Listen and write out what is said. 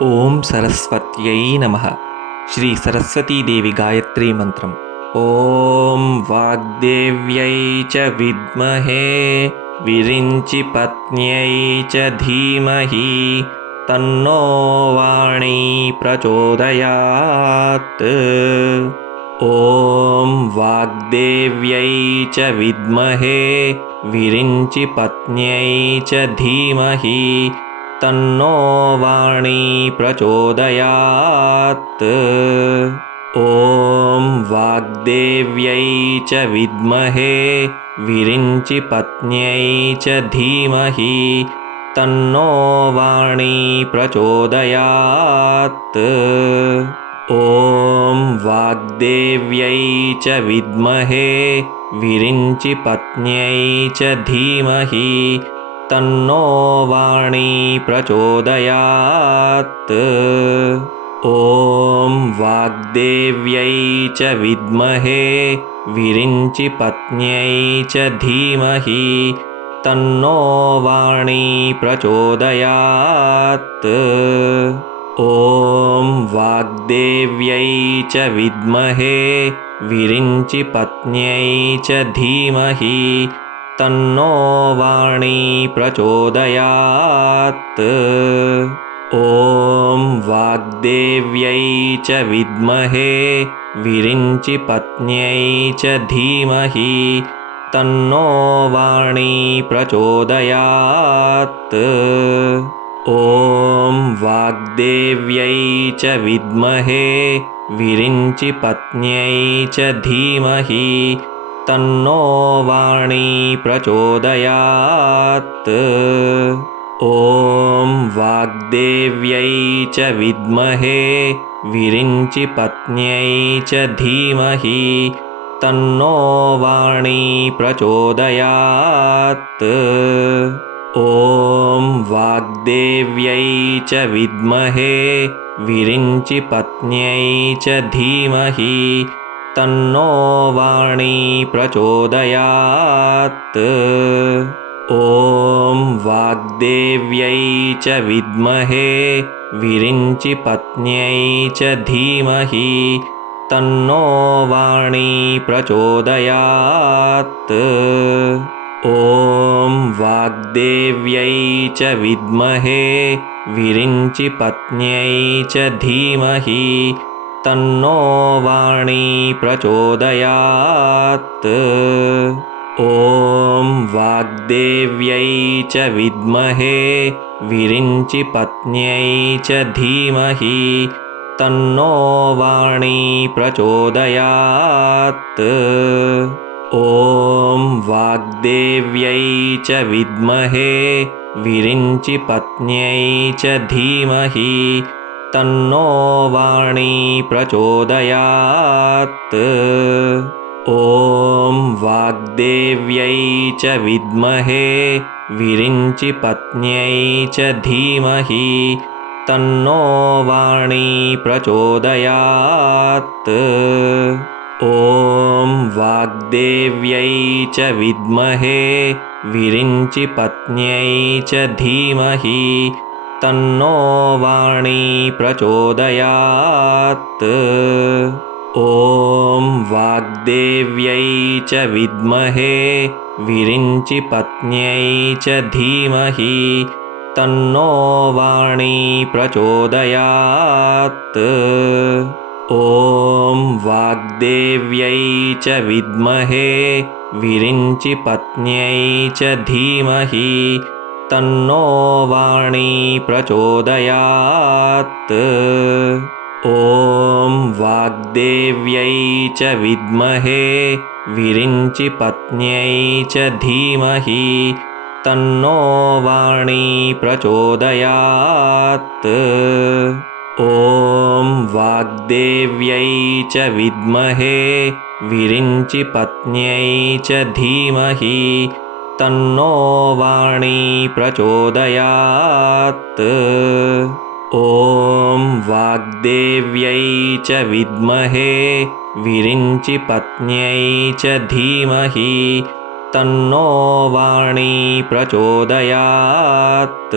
ओम सरस्वत्यै नमः। श्री सरस्वती देवी गायत्री मंत्रम्। ओम वाग्देव्यै च विद्महे विरिञ्चिपत्न्यै च धीमहि तन्नो वाणी प्रचोदयात्। ओम वाग्देव्यै च विद्महे विरिञ्चिपत्न्यै च धीमहि तन्नो वाणी प्रचोदयात्। ओम वाग्देव्यै च विद्महे विरिञ्चिपत्न्यै च धीमहि तन्नो वाणी प्रचोदयात्। ओम वाग्देव्यै च विद्महे विरिञ्चिपत्न्यै च धीमहि तन्नो वाणी प्रचोदयात्। ओम वाग्देव्यै च विद्महे विरिञ्चिपत्न्यै च धीमहि तन्नो वाणी प्रचोदयात्। ओम वाग्देव्यै च विद्महे विरिञ्चिपत्न्यै च धीमहि तन्नो वाणी प्रचोदयात्। ओम वाग्देव्यै च विद्महे विरिञ्चिपत्न्यै च धीमहि तन्नो वाणी प्रचोदयात्। ओम वाग्देव्यै च विद्महे विरिञ्चिपत्न्यै च धीमहि तन्नो वाणी प्रचोदयात्। ओम वाग्देव्यै च विद्महे विरिञ्चिपत्न्यै च धीमहि तन्नो वाणी प्रचोदयात्। ओम वाग्देव्यै च विद्महे विरिञ्चिपत्न्यै च धीमहि तन्नो वाणी प्रचोदयात्। ओम वाग्देव्यै च विद्महे विरिञ्चिपत्न्यै च धीमहि तन्नो वाणी प्रचोदयात्। ओम वाग्देव्यै च विद्महे विरिञ्चिपत्न्यै च धीमहि तन्नो वाणी प्रचोदयात्। ओम वाग्देव्यै च विद्महे विरिञ्चिपत्न्यै च धीमहि तन्नो वाणी प्रचोदयात्। ओम वाग्देव्यै च विद्महे विरिञ्चिपत्न्यै च धीमहि तन्नो वाणी प्रचोदयात्। ओम वाग्देव्यै च विद्महे विरिञ्चिपत्न्यै च धीमहि तन्नो वाणी प्रचोदयात्। ओम वाग्देव्यै च विद्महे विरिञ्चिपत्न्यै च धीमहि तन्नो वाणी प्रचोदयात्। ओम वाग्देव्यै च विद्महे विरिञ्चिपत्न्यै च धीमहि तन्नो वाणी प्रचोदयात्। ओम वाग्देव्यै च विद्महे विरिञ्चिपत्न्यै च धीमहि तन्नो वाणी प्रचोदयात्। ओम वाग्देव्यै च विद्महे विरिञ्चिपत्न्यै च धीमहि तन्नो वाणी प्रचोदयात्। ओम वाग्देव्यै च विद्महे विरिञ्चिपत्न्यै च धीमहि तन्नो वाणी प्रचोदयात्। ओम वाग्देव्यै च विद्महे विरिञ्चिपत्न्यै च धीमहि तन्नो वाणी प्रचोदयात्।